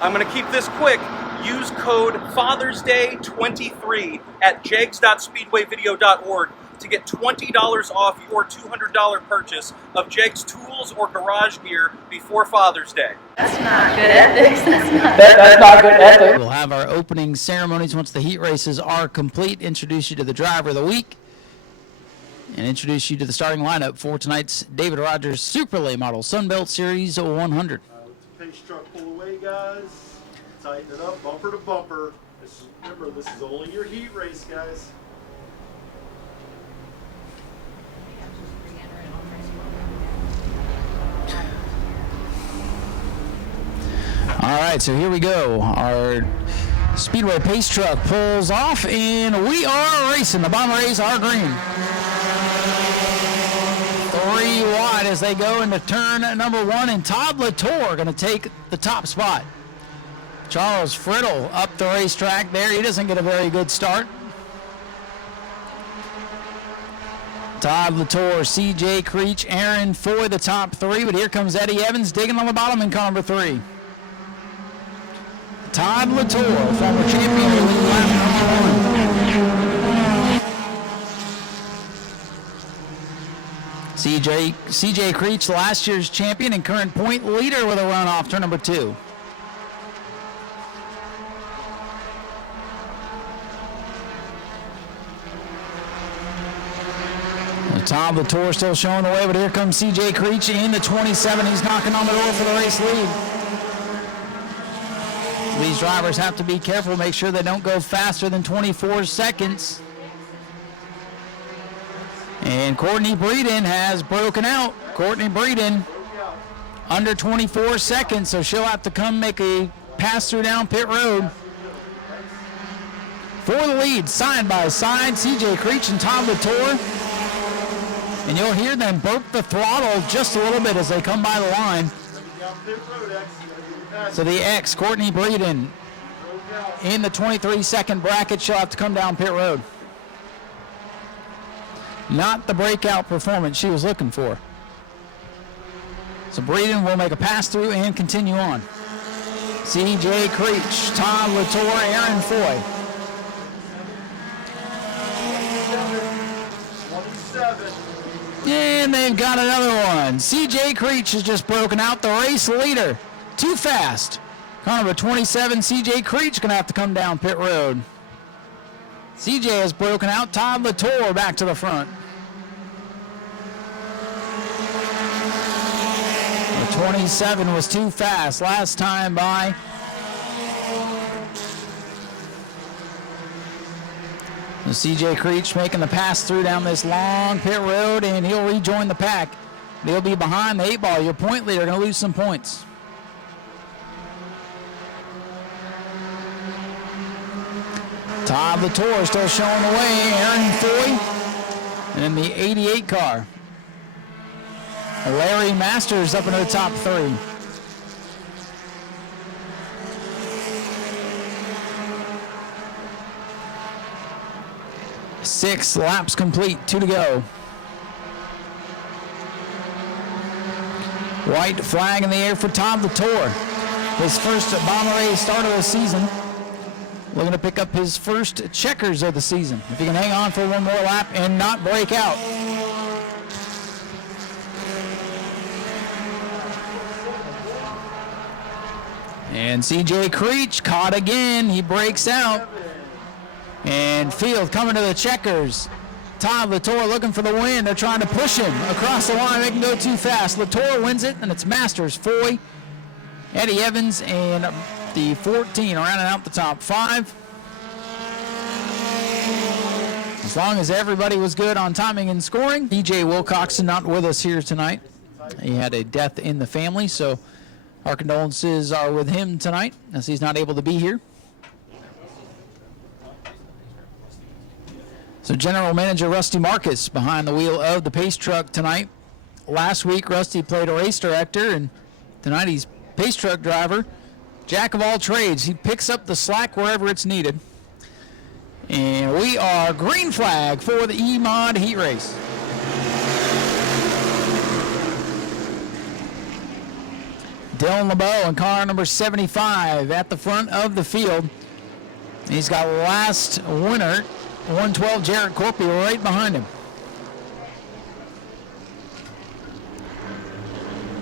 I'm going to keep this quick. Use code FathersDay23 at jegs.speedwayvideo.org to get $20 off your $200 purchase of Jegs tools or garage gear before Father's Day. That's not good ethics. That's not good ethics. We'll have our opening ceremonies once the heat races are complete, introduce you to the driver of the week, and introduce you to the starting lineup for tonight's David Rogers Super Late Model Sunbelt Series 100. Let the pace truck pull away, guys. Tighten it up, bumper to bumper. Remember, this is only your heat race, guys. All right, so here we go. Our Speedway pace truck pulls off, and we are racing. The Bomber A's are green. 3 wide as they go into turn number 1, and Todd Latour going to take the top spot. Charles Friddle up the racetrack there. He doesn't get a very good start. Todd Latour, C.J. Creech, Aaron Foy, the top 3, but here comes Eddie Evans digging on the bottom in car number 3. Todd Latour, former champion of league lap number 1. C.J. Creech, last year's champion and current point leader with a run off turn number 2. Tom Latour still showing the way, but here comes C.J. Creech in the 27. He's knocking on the door for the race lead. These drivers have to be careful, make sure they don't go faster than 24 seconds. And Courtney Breeden has broken out. Courtney Breeden under 24 seconds, so she'll have to come make a pass through down pit road. For the lead, side by side, C.J. Creech and Tom Latour. And you'll hear them burp the throttle just a little bit as they come by the line. So the X, Courtney Breeden, in the 23-second bracket, she'll have to come down pit road. Not the breakout performance she was looking for. So Breeden will make a pass through and continue on. C.J. Creech, Todd Latour, Aaron Foy. 27. And they've got another one. C.J. Creech has just broken out, the race leader. Too fast. Car number 27, C.J. Creech going to have to come down pit road. C.J. has broken out. Todd Latour back to the front. The 27 was too fast last time by. C.J. Creech making the pass through down this long pit road, and he'll rejoin the pack. He'll be behind the 8 ball. Your point leader going to lose some points. Todd Latour still showing the way. Aaron Foy, and in the 88 car, Larry Masters up into the top 3. Six laps complete, 2 to go. White flag in the air for Todd Latour. His first Bomber A's start of the season. Looking to pick up his first checkers of the season. If he can hang on for one more lap and not break out. And C.J. Creech caught again. He breaks out. And Field coming to the checkers. Todd Latour looking for the win. They're trying to push him across the line. They can go too fast. Latour wins it, and it's Masters, Foy, Eddie Evans, and the 14 rounding out the top 5. As long as everybody was good on timing and scoring. DJ Wilcoxon not with us here tonight. He had a death in the family, so our condolences are with him tonight as he's not able to be here. So General Manager Rusty Marcus behind the wheel of the pace truck tonight. Last week, Rusty played a race director, and tonight he's pace truck driver. Jack of all trades. He picks up the slack wherever it's needed. And we are green flag for the E-Mod heat race. Dylan LeBeau in car number 75 at the front of the field. He's got last winner, 112 Jarrett Corpy, right behind him.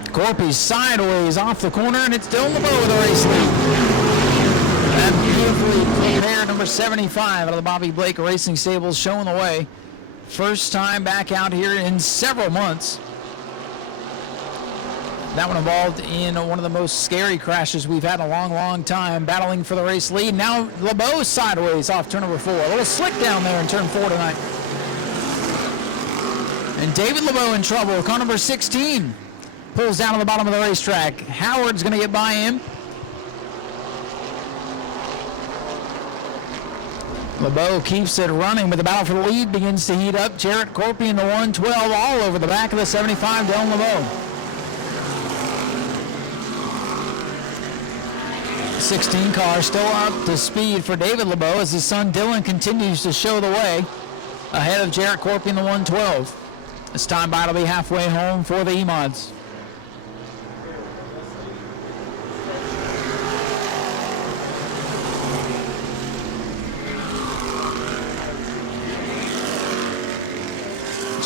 Corpy's sideways off the corner, and it's Dylan LeBeau with the race lead. That beautifully prepared number 75 out of the Bobby Blake Racing Stables showing the way. First time back out here in several months. That one involved in one of the most scary crashes we've had in a long, long time, battling for the race lead. Now LeBeau sideways off turn number 4. A little slick down there in turn 4 tonight. And David LeBeau in trouble. Car number 16 pulls down on the bottom of the racetrack. Howard's going to get by him. LeBeau keeps it running, but the battle for the lead begins to heat up. Jarrett Corpy in the 112 all over the back of the 75, Dylan LeBeau. 16 car still up to speed for David LeBeau as his son Dylan continues to show the way ahead of Jarrett Corpy in the 112. This time by will be halfway home for the E-Mods.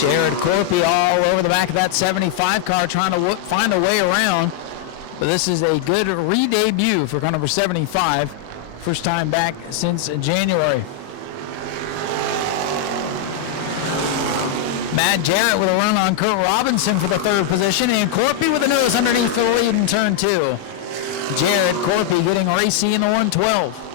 Jarrett Corpy all over the back of that 75 car trying to find a way around. But this is a good re-debut for car number 75. First time back since January. Matt Jarrett with a run on Kurt Robinson for the 3rd position. And Corpy with a nose underneath for the lead in turn 2. Jarrett Corpy getting racy in the 112.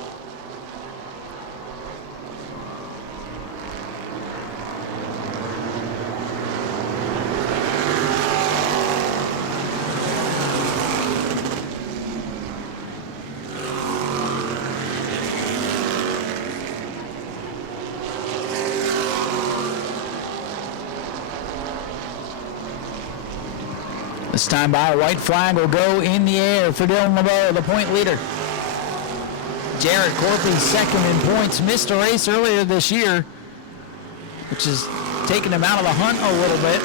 This time by, a white flag will go in the air for Dylan LeBeau, the point leader. Jarrett Corpy second in points, missed a race earlier this year, which has taken him out of the hunt a little bit.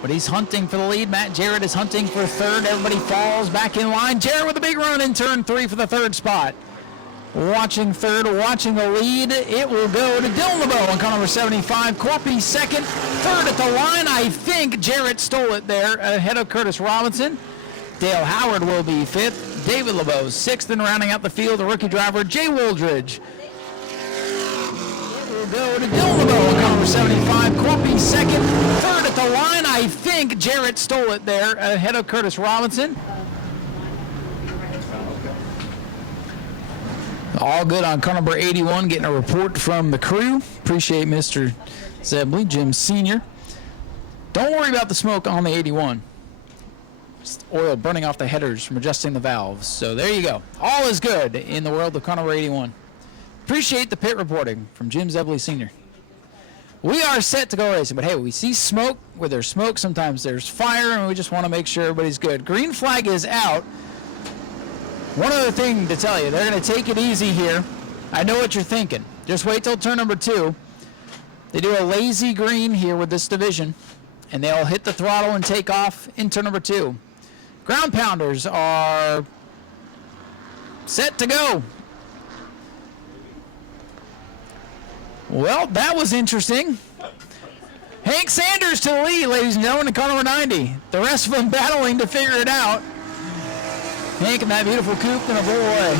But he's hunting for the lead. Matt Jarrett is hunting for 3rd. Everybody falls back in line. Jarrett with a big run in turn 3 for the 3rd spot. Watching 3rd, watching the lead. It will go to Dylan LeBeau on car number 75. Corpy 2nd, 3rd at the line. I think Jarrett stole it there ahead of Curtis Robinson. Dale Howard will be 5th. David LeBeau 6th, and rounding out the field, the rookie driver Jay Wooldridge. It will go to Dylan LeBeau on car number 75. Corpy 2nd, 3rd at the line. I think Jarrett stole it there ahead of Curtis Robinson. All good on car number 81, getting a report from the crew. Appreciate Mr. Zebley, Jim Sr. Don't worry about the smoke on the 81. Just oil burning off the headers from adjusting the valves. So there you go. All is good in the world of car number 81. Appreciate the pit reporting from Jim Zebley Sr. We are set to go racing, but hey, we see smoke. Where there's smoke, sometimes there's fire, and we just want to make sure everybody's good. Green flag is out. One other thing to tell you, they're going to take it easy here. I know what you're thinking. Just wait till turn number 2. They do a lazy green here with this division, and they'll hit the throttle and take off in turn number 2. Ground pounders are set to go. Well, that was interesting. Hank Sanders to the lead, ladies and gentlemen, in car number 90. The rest of them battling to figure it out. Hank in that beautiful coupe and a bullway.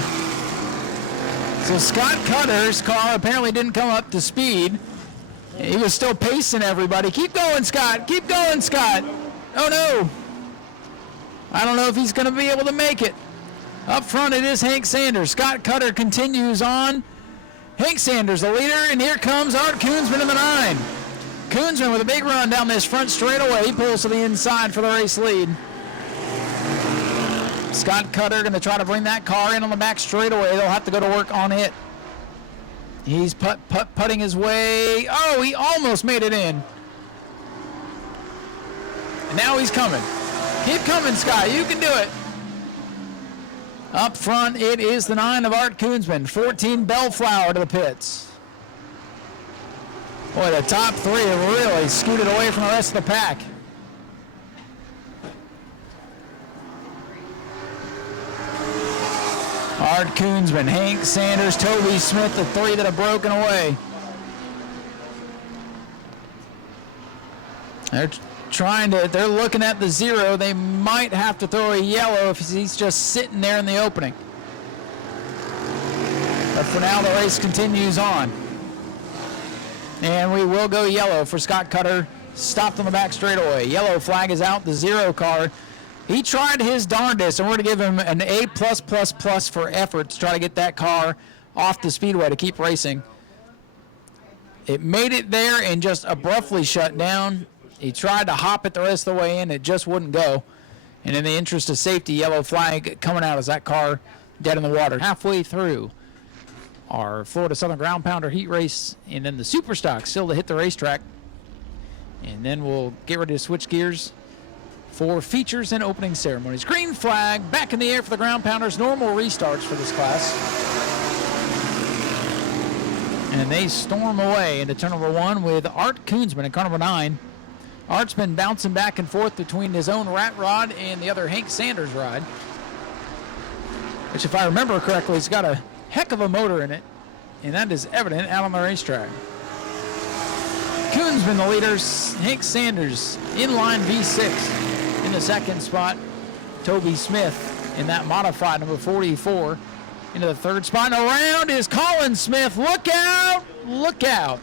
So Scott Cutter's car apparently didn't come up to speed. He was still pacing everybody. Keep going, Scott. Keep going, Scott. Oh, no. I don't know if he's going to be able to make it. Up front, it is Hank Sanders. Scott Cutter continues on. Hank Sanders, the leader, and here comes Art Koonsman in the 9. Koonsman with a big run down this front straightaway. He pulls to the inside for the race lead. Scott Cutter going to try to bring that car in on the back straightaway. They'll have to go to work on it. He's putting his way. Oh, he almost made it in. And now he's coming. Keep coming, Scott. You can do it. Up front, it is the 9 of Art Koonsman. 14 Bellflower to the pits. Boy, the top 3 have really scooted away from the rest of the pack. Art Koonsman, Hank Sanders, Toby Smith, the three that have broken away. They're looking at the zero. They might have to throw a yellow if he's just sitting there in the opening. But for now, the race continues on. And we will go yellow for Scott Cutter. Stopped on the back straightaway. Yellow flag is out, the zero car. He tried his darndest, and we're going to give him an A+++ for effort to try to get that car off the speedway to keep racing. It made it there and just abruptly shut down. He tried to hop it the rest of the way in. It just wouldn't go. And in the interest of safety, yellow flag coming out as that car dead in the water. Halfway through our Florida Southern Ground Pounder heat race, and then the Super Stock still to hit the racetrack. And then we'll get ready to switch gears for features and opening ceremonies. Green flag back in the air for the Ground Pounders. Normal restarts for this class. And they storm away into turn number 1 with Art Koonsman in car number 9. Art's been bouncing back and forth between his own rat rod and the other Hank Sanders rod, which, if I remember correctly, has got a heck of a motor in it, and that is evident out on the racetrack. Koonsman the leaders, Hank Sanders inline V6 in the second spot. Toby Smith in that modified number 44 into the third spot. And around is Colin Smith. Look out! Look out!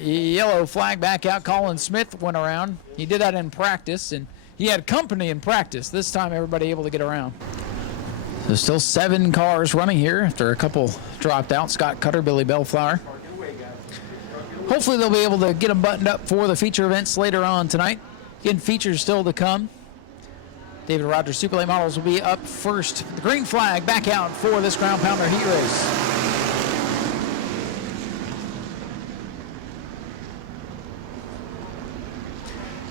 Yellow flag back out. Colin Smith went around. He did that in practice, and he had company in practice. This time, everybody able to get around. There's still 7 cars running here after a couple dropped out. Scott Cutter, Billy Bellflower. Hopefully, they'll be able to get them buttoned up for the feature events later on tonight. Again, features still to come. David Rogers Super Late Models will be up first. The green flag back out for this Ground Pounder heat race.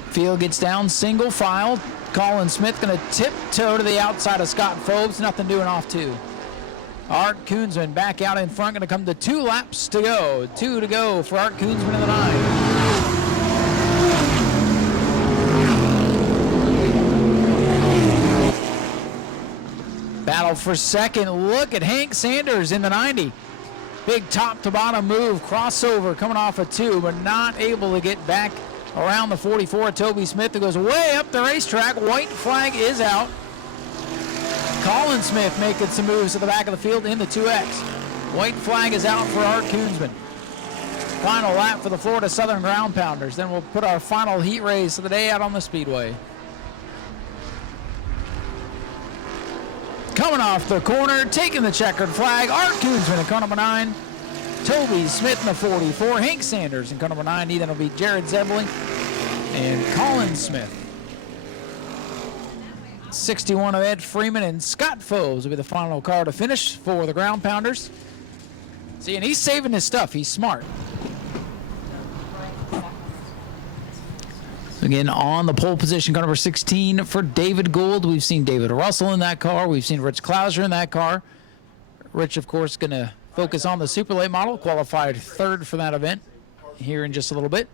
Field gets down, single file. Colin Smith going to tiptoe to the outside of Scott Phobes. Nothing doing off 2. Art Koonsman back out in front. Going to come to 2 laps to go. 2 to go for Art Koonsman in the 9. Battle for second. Look at Hank Sanders in the 90. Big top to bottom move. Crossover coming off of 2, but not able to get back around the 44. Toby Smith, that goes way up the racetrack. White flag is out. Colin Smith making some moves at the back of the field in the 2X. White flag is out for Art Koonsman. Final lap for the Florida Southern Ground Pounders. Then we'll put our final heat race of the day out on the speedway. Coming off the corner, taking the checkered flag, Art Koonsman in car number 9. Toby Smith in the 44, Hank Sanders in car number 90. Then it'll be Jared Zebley and Colin Smith. 61 of Ed Freeman and Scott Phobes will be the final car to finish for the Ground Pounders. See, and he's saving his stuff. He's smart. Again, on the pole position, car number 16 for David Gould. We've seen David Russell in that car. We've seen Rich Klauser in that car. Rich, of course, going to focus on the super late model, qualified 3rd for that event here in just a little bit.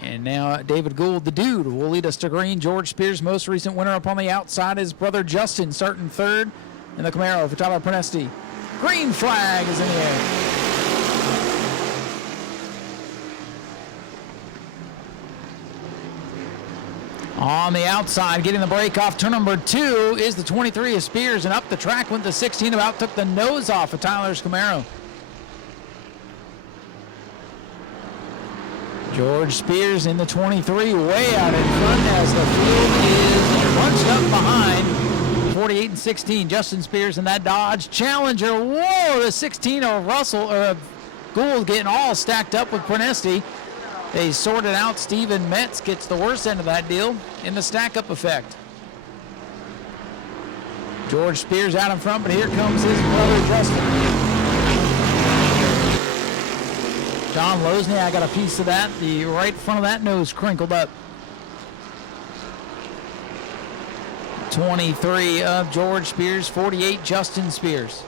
And now David Gould, the dude, will lead us to green. George Spears, most recent winner up on the outside. His brother Justin starting 3rd in the Camaro for Tyler Prenesti. Green flag is in the air. On the outside, getting the break off, turn number 2 is the 23 of Spears, and up the track went the 16, about took the nose off of Tyler's Camaro. George Spears in the 23, way out in front as the field is bunched up behind. 48 and 16, Justin Spears in that Dodge Challenger. Whoa, the 16 of Russell, or Gould getting all stacked up with Prenesti. They sorted out. Steven Metz gets the worst end of that deal in the stack-up effect. George Spears out in front, but here comes his brother Justin. John Losney, I got a piece of that. The right front of that nose crinkled up. 23 of George Spears, 48 Justin Spears.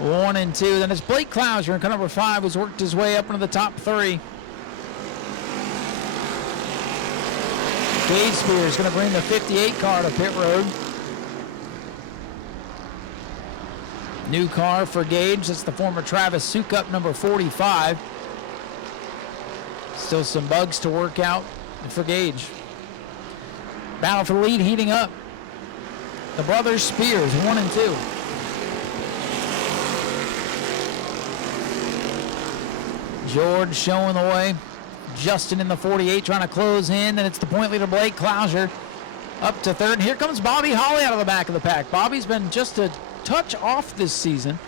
1 and 2. Then it's Blake Klauser in car number 5, who's worked his way up into the top 3. Gage Spears going to bring the 58 car to pit road. New car for Gage. That's the former Travis Sukup, number 45. Still some bugs to work out for Gage. Battle for the lead heating up. The brothers Spears, 1 and 2. George showing the way. Justin in the 48 trying to close in, and it's the point leader Blake Clouser up to third. And here comes Bobby Holly out of the back of the pack. Bobby's been just a touch off this season,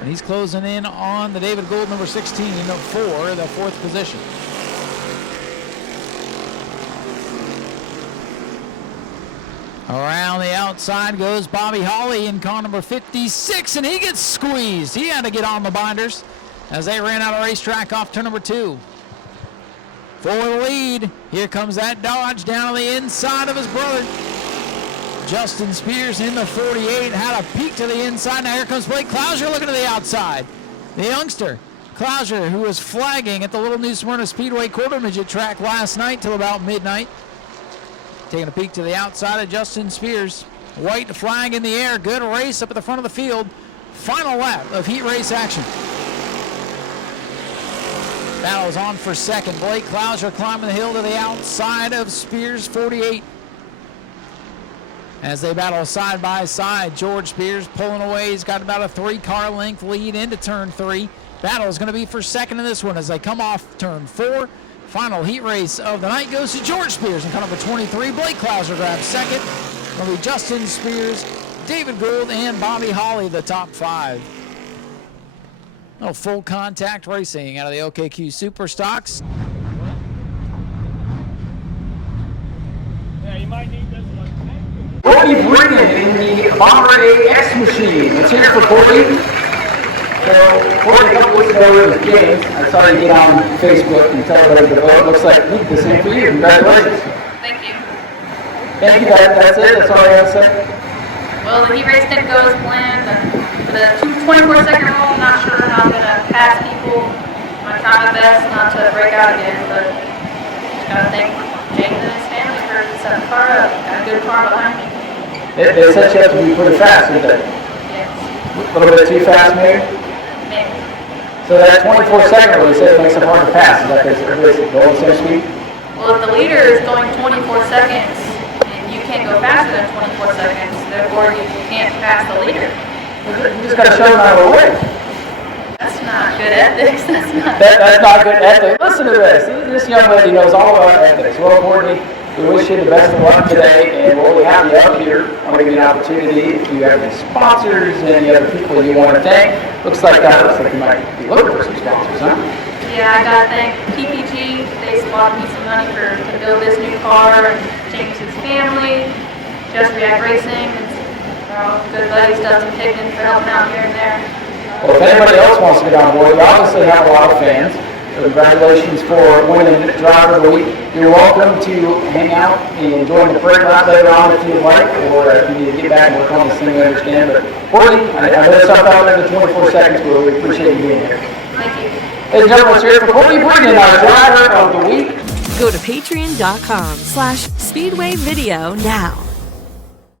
and he's closing in on the David Gould, number 16, for the 4th position. Around the outside goes Bobby Holly in car number 56, and he gets squeezed. He had to get on the binders as they ran out of racetrack off turn number 2. For the lead, here comes that Dodge down on the inside of his brother. Justin Spears in the 48 had a peek to the inside. Now here comes Blake Clouser looking to the outside. The youngster, Clouser, who was flagging at the Little New Smyrna Speedway quarter midget track last night till about midnight. Taking a peek to the outside of Justin Spears. White flag in the air. Good race up at the front of the field. Final lap of heat race action. Battles on for second. Blake Clouser climbing the hill to the outside of Spears, 48. As they battle side by side, George Spears pulling away. He's got about a 3-car length lead into turn 3. Battle is going to be for second in this one as they come off turn 4. Final heat race of the night goes to George Spears in car number 23. Blake Clouser grabs second. It'll be Justin Spears, David Gould, and Bobby Holly, the top 5. Little full contact racing out of the OKQ Super Stocks. Yeah, you might need this one. Corey Brigham in the Bomber AX machine. Let's hear it for Corey. So, Corey, a couple weeks ago with James, I saw you get on Facebook and tell everybody to vote. Looks like he did the same for you. Congratulations. Thank you. Thank you, that's it. That's all I have to say. Well, the heat race didn't go as planned. The 24-second rule, I'm not sure how I'm going to pass people. I'm going to try my best not to break out again, but just got to thank James and his family for setting the car up. Got a good car behind me. They set you up to be pretty fast, didn't they? Yes. A little bit too fast, maybe? Maybe. So that 24-second rule, you said it makes it hard to pass. Is that basically going so speed? Well, if the leader is going 24 seconds, and you can't go faster than 24 seconds, therefore you can't pass the leader. You just got to show them out of the way. That's not good ethics. That's not good ethics. Listen to this. This young lady knows all about ethics. Well, Courtney, we wish you the best of luck today, and we'll be happy up here. I want to give you an opportunity if you have any sponsors and any other people you want to thank. Looks like you might be looking for some sponsors, huh? Yeah, I gotta thank PPG. They supplied me some money to build this new car, and James's family, Just React Racing, and good buddies, Dustin Pickton, for helping out here and there. Well, if anybody else wants to get on board, you obviously have a lot of fans. So congratulations for winning Driver of the Week. You're welcome to hang out and join the parade lot later on if you would like, or if you need to get back and work on this thing, we understand. But, Courtney, I know it's up out there in the 24 seconds, but we appreciate you being here. Thank you. Ladies and gentlemen, let's hear it for Courtney Brigham, our Driver of the Week. Go to patreon.com/speedwayvideo now.